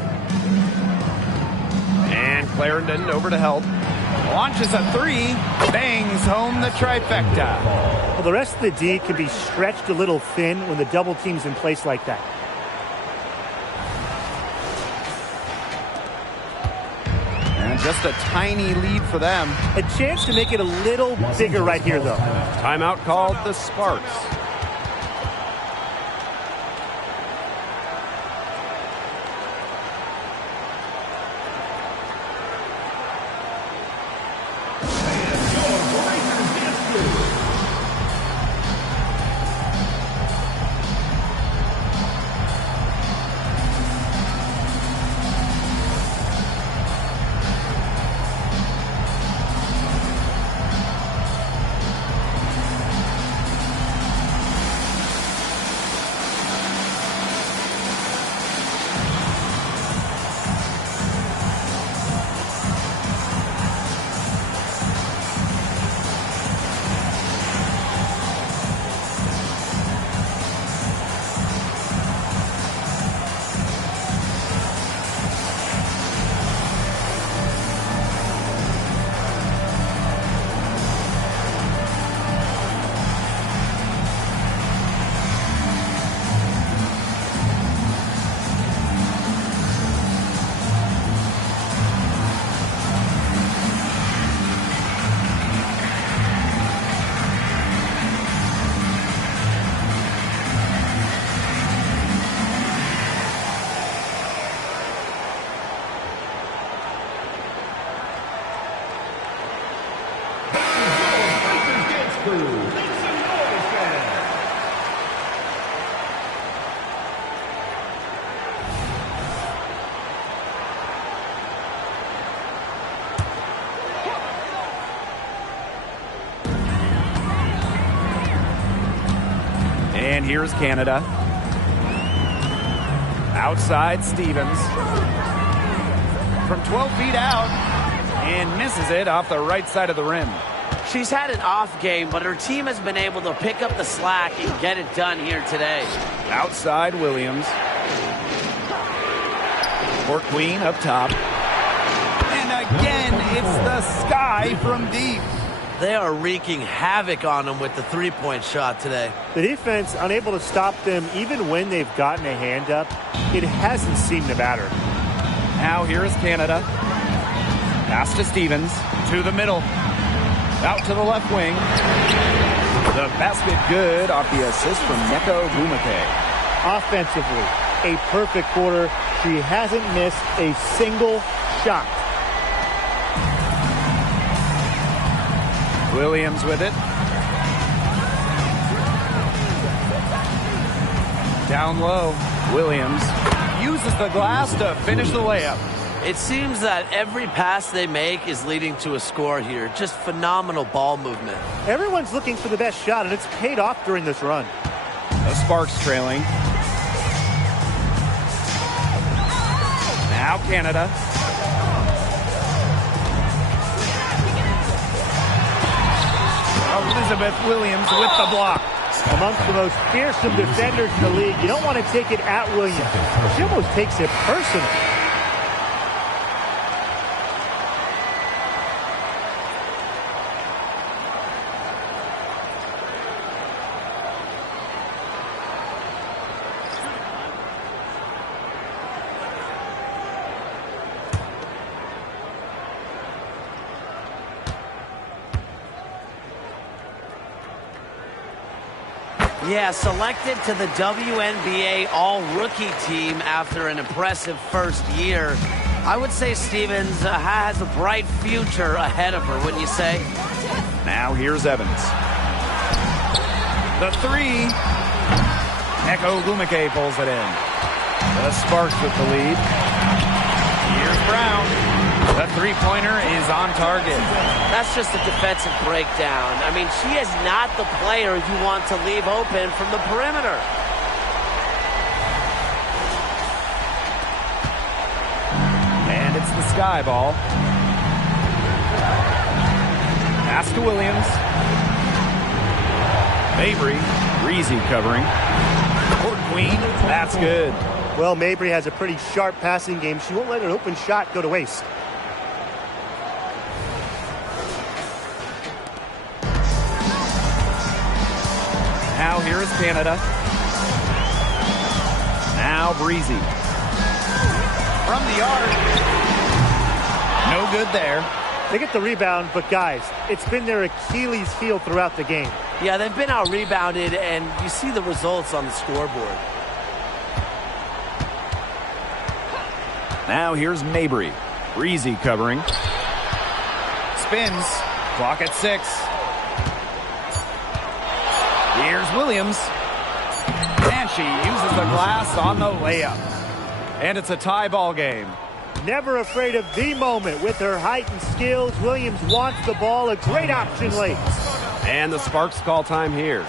And Clarendon over to help. Launches a three. Bangs home the trifecta. Well, the rest of the D can be stretched a little thin when the double team's in place like that. And just a tiny lead for them. A chance to make it a little bigger right here, though. Timeout called the Sparks. And here's Canada. Outside Stevens. From 12 feet out. And misses it off the right side of the rim. She's had an off game, but her team has been able to pick up the slack and get it done here today. Outside Williams. Court Queen up top. And again, it's the Sky from deep. They are wreaking havoc on them with the three-point shot today. The defense unable to stop them even when they've gotten a hand up. It hasn't seemed to matter. Now here is Canada. Pass to Stevens. To the middle. Out to the left wing. The basket good off the assist from Neko Bumake. Offensively, a perfect quarter. She hasn't missed a single shot. Williams with it. Down low. Williams uses the glass to finish the layup. It seems that every pass they make is leading to a score here. Just phenomenal ball movement. Everyone's looking for the best shot, and it's paid off during this run. The Sparks trailing. Now Canada. Elizabeth Williams with the block. Amongst the most fearsome defenders in the league. You don't want to take it at Williams. She almost takes it personal. Yeah, selected to the WNBA All-Rookie team after an impressive first year. I would say Stevens has a bright future ahead of her, wouldn't you say? Now here's Evans. The three. Echo Gumake pulls it in. The Sparks with the lead. Here's Brown. The three-pointer is on target. That's just a defensive breakdown. I mean, she is not the player you want to leave open from the perimeter. And it's the Sky ball. Pass to Williams. Mabry, Breezy covering. Court Queen, that's good. Well, Mabry has a pretty sharp passing game. She won't let an open shot go to waste. Now here is Canada. Now Breezy. From the arc. No good there. They get the rebound, but guys, it's been their Achilles heel throughout the game. Yeah, they've been out-rebounded, and you see the results on the scoreboard. Now here's Mabry. Breezy covering. Spins. Clock at 6. Here's Williams. And she uses the glass on the layup. And it's a tie ball game. Never afraid of the moment. With her height and skills, Williams wants the ball. A great option late. And the Sparks call time here.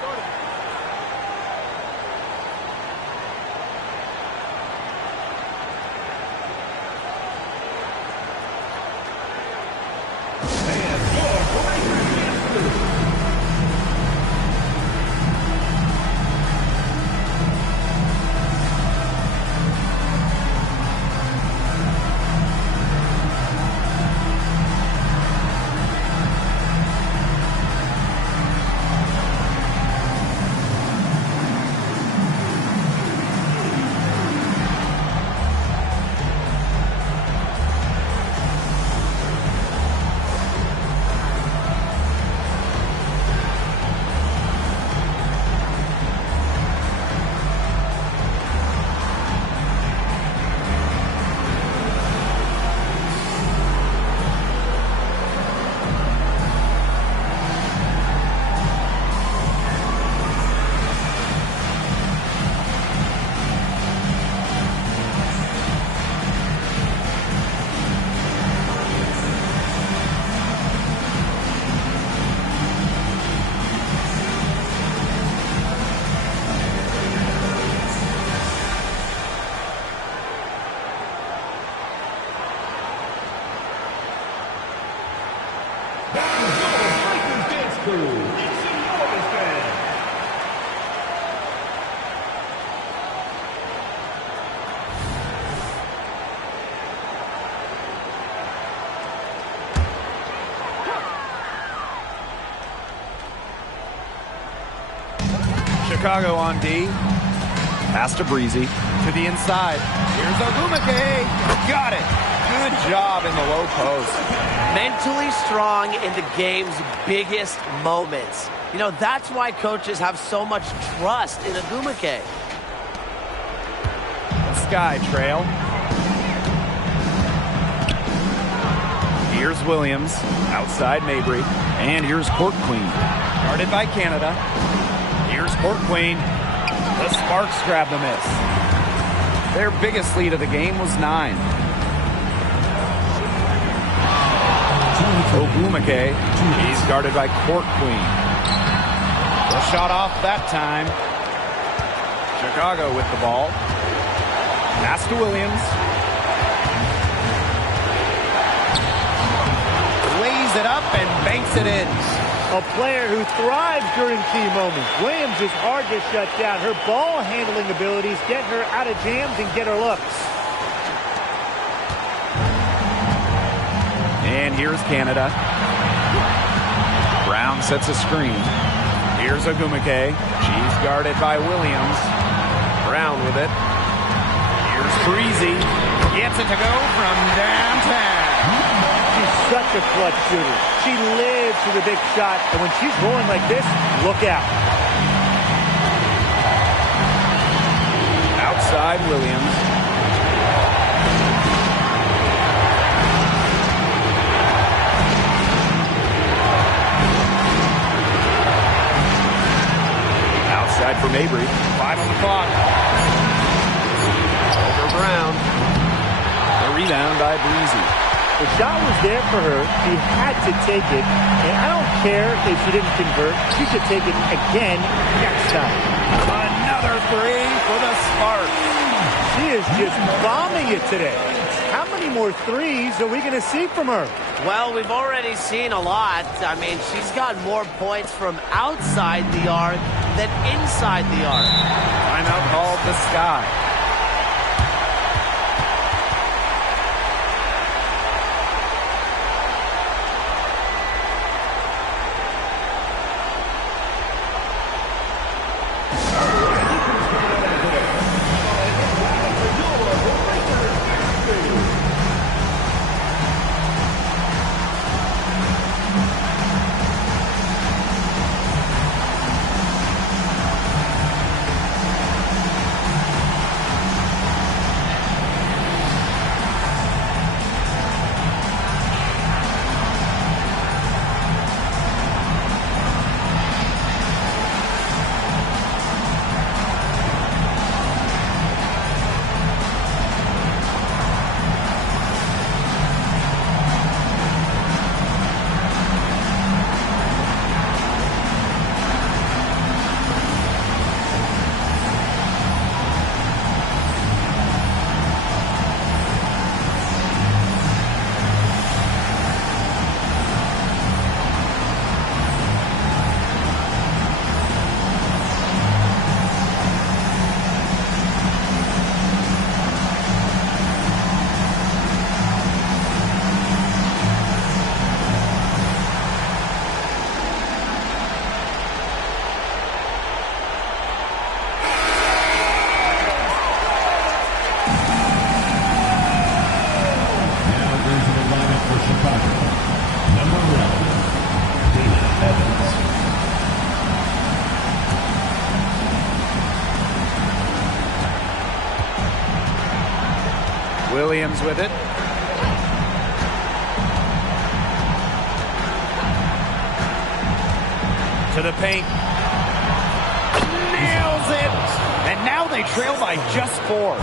Chicago on D. Pass to Breezy. To the inside. Here's Ogumake. Got it. Good job in the low post. Mentally strong in the game's biggest moments. You know, that's why coaches have so much trust in Ogumake. Sky trail. Here's Williams. Outside Mabry. And here's Court Queen. Guarded by Canada. Here's Court Queen. The Sparks grab the miss. Their biggest lead of the game was 9. Ogumake. He's guarded by Court Queen. The shot off that time. Chicago with the ball. Pass to Williams. Lays it up and banks it in. A player who thrives during key moments. Williams is hard to shut down. Her ball handling abilities get her out of jams and get her looks. And here's Canada. Brown sets a screen. Here's Ogumake. She's guarded by Williams. Brown with it. Here's Breezy. Gets it to go from downtown. She's such a clutch shooter. She lives for the big shot, and when she's rolling like this, look out. side, Williams. Outside for Mabry. 5 on the clock. Over Brown. The rebound by Breezy. The shot was there for her. She had to take it. And I don't care if she didn't convert. She should take it again next time. Another 3 for the Sparks. She is just bombing it today. How many more threes are we going to see from her? Well, we've already seen a lot. I mean, she's got more points from outside the arc than inside the arc. Timeout called the Sky. Williams with it. To the paint. Nails it! And now they trail by just 4.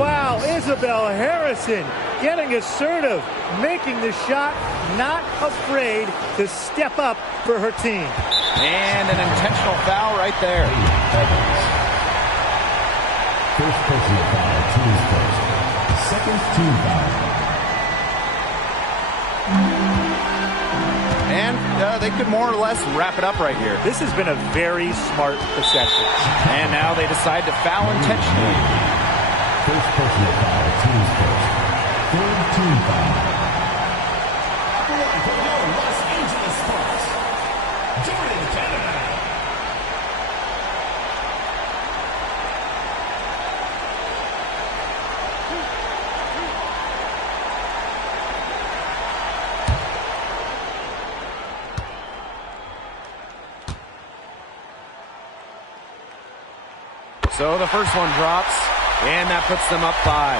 Wow, Isabel Harrison getting assertive, making the shot, not afraid to step up for her team. And an intentional foul right there. First personal foul, team's first. Second team foul. And they could more or less wrap it up right here. This has been a very smart possession. And now they decide to foul intentionally. First personal foul, team's first. Third team foul. For your Los Angeles Sparks, Jordan Canada. So the first one drops, and that puts them up 5.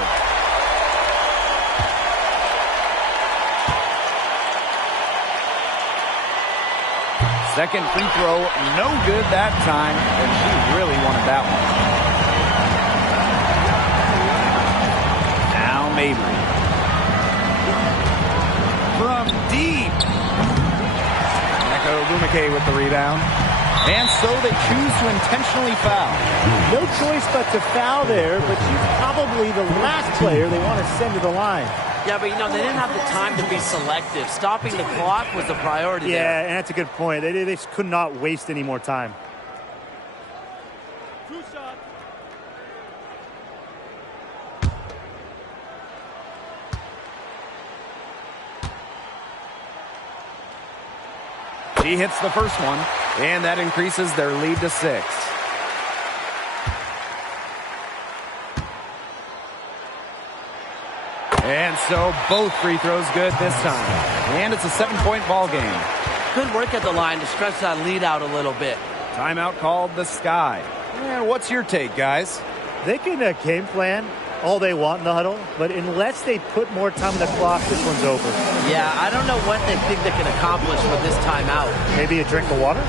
Second free throw, no good that time, and she really wanted that one. Now Mabry. From deep. Echo Bumake with the rebound. And so they choose to intentionally foul. No choice but to foul there, but she's probably the last player they want to send to the line. Yeah, but, you know, they didn't have the time to be selective. Stopping the clock was the priority there. Yeah, and that's a good point. They just could not waste any more time. 2 shots. She hits the first one, and that increases their lead to 6. And so both free throws good this time. And it's a 7-point ball game. Good work at the line to stretch that lead out a little bit. Timeout called the Sky. And what's your take, guys? They can game plan all they want in the huddle, but unless they put more time on the clock, this one's over. Yeah, I don't know what they think they can accomplish with this timeout. Maybe a drink of water?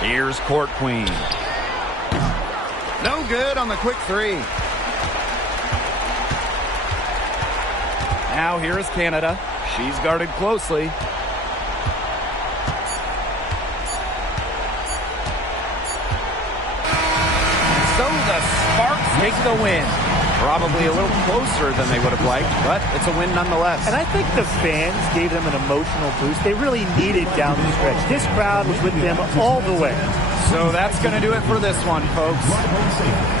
Here's Court Queen. No good on the quick three. Now here is Canada. She's guarded closely. So the Sparks take the win. Probably a little closer than they would have liked, but it's a win nonetheless. And I think the fans gave them an emotional boost. They really needed down the stretch. This crowd was with them all the way. So that's going to do it for this one, folks.